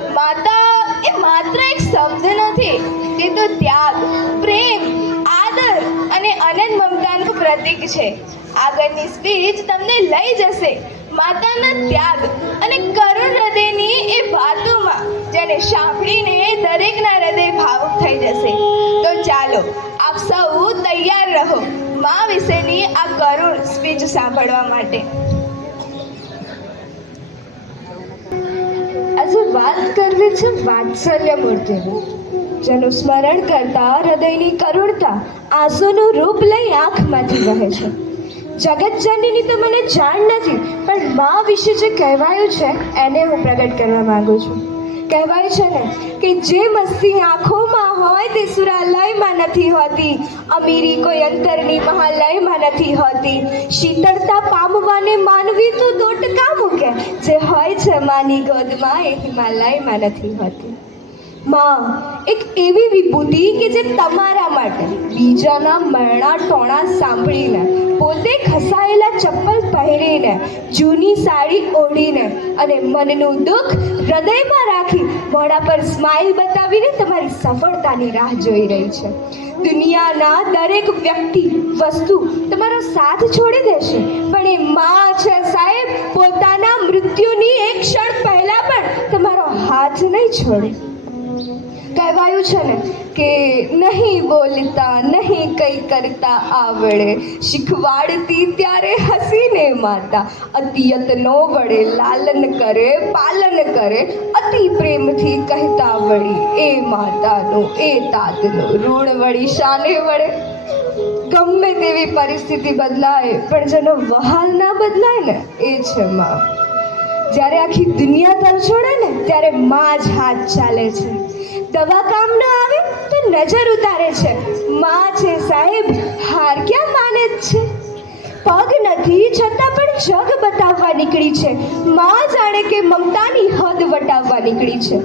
માતા, એ માત્ર એક શબ્દ નથી તે તો ત્યાગ, પ્રેમ, આદર અને અનંત મમતાનું પ્રતીક છે. આગળની સ્પીચ તમને લઈ જશે. માતાના ત્યાગ અને કરુણ હૃદયની એ વાતોમાં, જેને સાંભળીને દરેકના હૃદય ભાવુક થઈ જશે. તો ચાલો, આપ સૌ તૈયાર રહો મા વિશેની આ કરુણ સ્પીચ સાંભળવા માટે. આજે વાત કરવી છે વાત્સલ્ય મૂર્તિની જેનું સ્મરણ કરતા હૃદયની કરુણતા આંસુનું રૂપ લઈ આંખમાંથી વહે છે. જગતજનનીની તો મને જાણ નથી, પણ મા વિશે જે કહેવાયું છે, એને હું પ્રગટ કરવા માંગુ છું. કહેવાય છે ને કે જે મસ્તી આંખોમાં હોય તે સુરાલયમાં નથી હોતી, અમીરી કોઈ અંતરની મહાલયમાં નથી હોતી. શીતળતા પામવાને માનવી તો દોટકા મૂકે, જે હોય છે માની ગોદમાં એ હિમાલયમાં નથી હોતી. માં, એક એવી વિભૂતિ કે જે તમારા માટે બીજાના મરણા ટોણા સાંભળીને પોતે ખસાયેલા ચપ્પલ પહેરીને, જૂની સાડી ઓઢીને અને મનનું દુઃખ હૃદયમાં રાખી મોઢા પર સ્માઇલ બતાવીને તમારી સફળતાની રાહ જોઈ રહી છે. દુનિયાના દરેક વ્યક્તિ વસ્તુ તમારો સાથ છોડી દેશે, પણ એ માં છે સાહેબ, પોતાના મૃત્યુની એક ક્ષણ પહેલા પણ તમારો હાથ નહીં છોડે. કહેવાયું છે ને કે નહીં બોલતા, નહીં કંઈ કરતા આવડે. શીખવાડતી ત્યારે હસીને માતા અતિયત નો વડે લાલન કરે, પાલન કરે. અતિ પ્રેમથી કહેતા વળી એ માતાનું, એ તાતનું ઋણ વળી શાને વડે ગમે તેવી પરિસ્થિતિ બદલાય, પણ જેનો વહાલ ના બદલાય ને, એ છે માં. જ્યારે આખી દુનિયા તરછોડે માં જ હાથ ચાલે છે. દવા કામ ન આવે તો નજર ઉતારે છે. માં છે સાહેબ, હાર ક્યાં માને જ છે? પગ નથી છતાં પણ જગ બતાવવા નીકળી છે. માં જાણે કે મમતાની હદ વટાવવા નીકળી છે.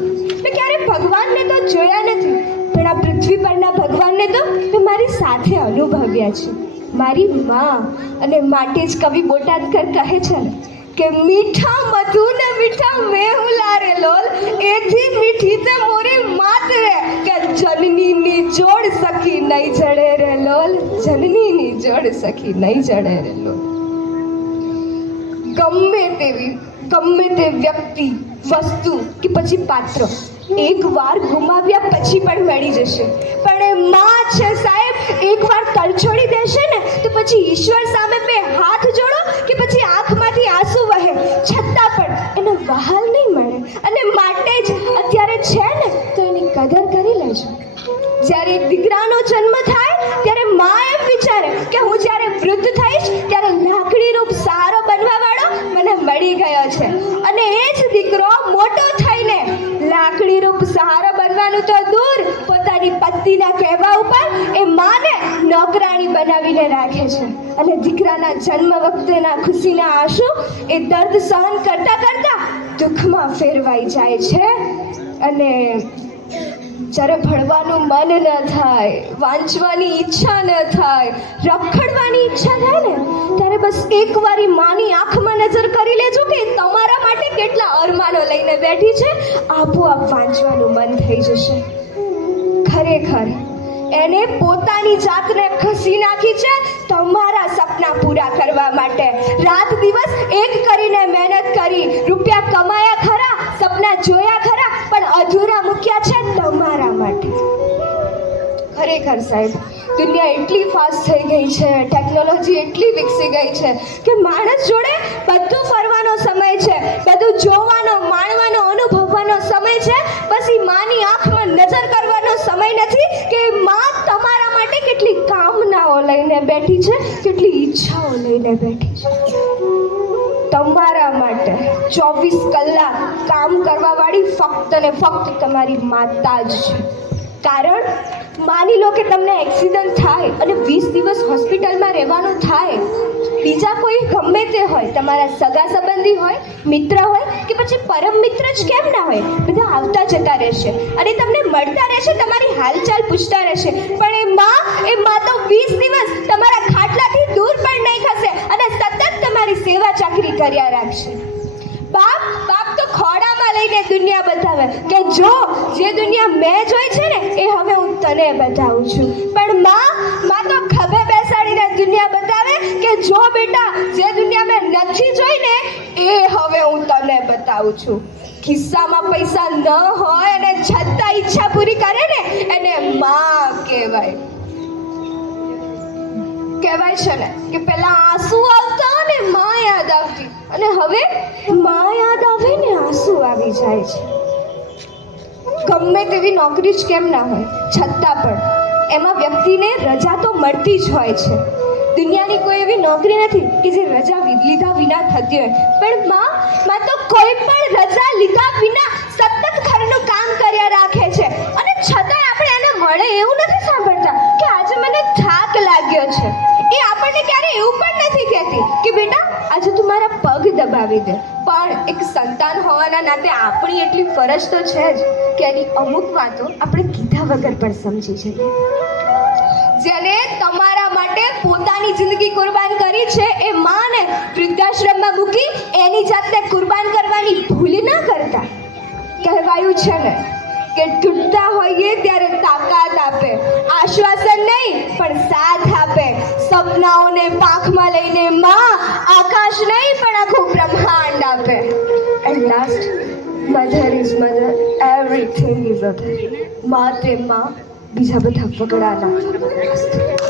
મેં ક્યારે ભગવાનને તો જોયા નથી. પણ આ પૃથ્વી પરના ભગવાનને તો મેં મારી સાથે અનુભવ્યા છે. મારી માં અને માટે જ કવિ બોટાદકર કહે છે ને કે મીઠા મધુ ને મીઠા મેહુલા રે લોલ, એથી મીઠી તે મોરી માત રે, કે જનનીની જોડ સખી નહીં જડે રે લોલ, જનનીની જોડ સખી નહીં જડે રે લોલ. ગમે તેવી, ગમે તે વ્યક્તિ, વસ્તુ કે પછી પાત્ર એકવાર ગુમાવ્યા પછી પણ મળી જશે. પણ એ માં છે સાહેબ એકવાર તરછોડી દેશે ને, તો પછી ઈશ્વર સામે બે હાથ કદર કરી લેજો. જ્યારે દીકરાનો જન્મ થાય, ત્યારે મા એમ વિચારે કે હું જ્યારે વૃદ્ધ થઈશ, ત્યારે લાકડી રૂપ સારો બનવા વાળો મને મળી ગયો છે. અને એ જ દીકરો મોટો થઈને લાકડી રૂપ સહારો બનવાનું તો દૂર, પોતાની પત્નીના કહેવા ઉપર એ માને નોકરાણી બનાવીને રાખે છે. અને દીકરાના જન્મ વખતેના ખુશીના આંસુ એ દર્દ સહન કરતા કરતા દુઃખમાં ફેરવાઈ જાય છે. અને જ્યારે ભણવાનું મન ન થાય, વાંચવાની ઈચ્છા ન થાય, રખડવાની ઈચ્છા થાય ને, ત્યારે બસ એકવારી માની આંખમાં નજર કરી લેજો કે તમારા માટે કેટલા અરમાનો લઈને બેઠી છે. આપોઆપ વાંચવાનું મન થઈ જશે. ખરેખર, એને પોતાની જાતને ખસી નાખી છે તમારા સપના પૂરા કરવા માટે. રાત દિવસ એક કરીને મહેનત કરી, રૂપિયા કમાયા ખરા, સપના જોયા ખરા, પણ અધૂરા મૂક્યા છે. ખરેખર સાહેબ, દુનિયા એટલી ફાસ્ટ થઈ ગઈ છે ટેકનોલોજી એટલી વિકસી ગઈ છે કે માણસ જોડે બધું ફરવાનો સમય છે, બધું જોવાનો, માણવાનો, અનુભવવાનો સમય છે, બસ એ માની આંખમાં નજર કરવાનો સમય નથી કે માં તમારા માટે કેટલી કામનાઓ લઈને બેઠી છે, કેટલી ઈચ્છાઓ લઈને બેઠી છે. તમારા માટે ચોવીસ કલાક કામ કરવાવાળી ફક્ત ને ફક્ત તમારી માતા જ છે. કારણ, માની લો કે તમને એક્સિડન્ટ થાય અને વીસ દિવસ હોસ્પિટલમાં રહેવાનું થાય. બીજા કોઈ ગમે તે હોય, તમારા સગા સંબંધી હોય, મિત્ર હોય, કે પછી પરમ મિત્ર જ કેમ ના હોય, બધા આવતા જતા રહેશે. અને તમને મળતા રહેશે, તમારી હાલચાલ પૂછતા રહેશે. પણ એ માં એ માં તો વીસ દિવસ તમારા ખાટલાથી દૂર પણ નહીં ખસે અને સતત તમારી સેવા ચાકરી કર્યા રાખશે. બાપ બાપ તો ખોડામાં લઈને દુનિયા બતાવે કે જો જે દુનિયા મેં જોઈ છે ને, એ હવે હું તને બતાવું છું. પણ માં માં તો ખભે બેસાડીને દુનિયા બતાવે કે જો બેટા, જે દુનિયા મેં નથી જોઈ ને, એ હવે હું તને બતાવું છું. ખિસ્સામાં પૈસા ન હોય અને છતાં ઈચ્છા પૂરી કરે ને, એને માં કહેવાય. કહેવાય છે ને કે પહેલા આંસુ આવતા અને માં યાદ આવતી. અને હવે માં યાદ આવે ને આંસુ આવી જાય છે. ગમે તેવી નોકરી જ કેમ ના હોય? છતાં પણ એમાં વ્યક્તિને રજા તો મળતી જ હોય છે. દુનિયાની કોઈ એવી નોકરી નથી કે જે રજા લીધા વિના થતી હોય. પણ માં માં તો કોઈ પણ રજા લીધા વિના સતત ઘરનું કામ દબાવી દે. પણ એક સંતાન હોવાના નાતે આપણી એટલી ફરજ તો છે જ કે એની અમુક વાતો આપણે કીધા વગર પણ સમજી જઈએ. જેને તમારા માટે પોતાની જિંદગી કુરબાન કરી છે, એ માને વૃદ્ધાશ્રમમાં મૂકી એની જાતને કુરબાન કરવાની ભૂલ ના કરતા. કહેવાયું છે ને કે તૂટતા હોઈએ ત્યારે તાકાત આપે, આશ્વાસન નહીં, પણ સાથ આપે. સપનાઓને પાંખમાં લઈને માં, આકાશ નહીં, પણ and mother mother everything is અધરમાં તે માં બીજા બધા વગડાના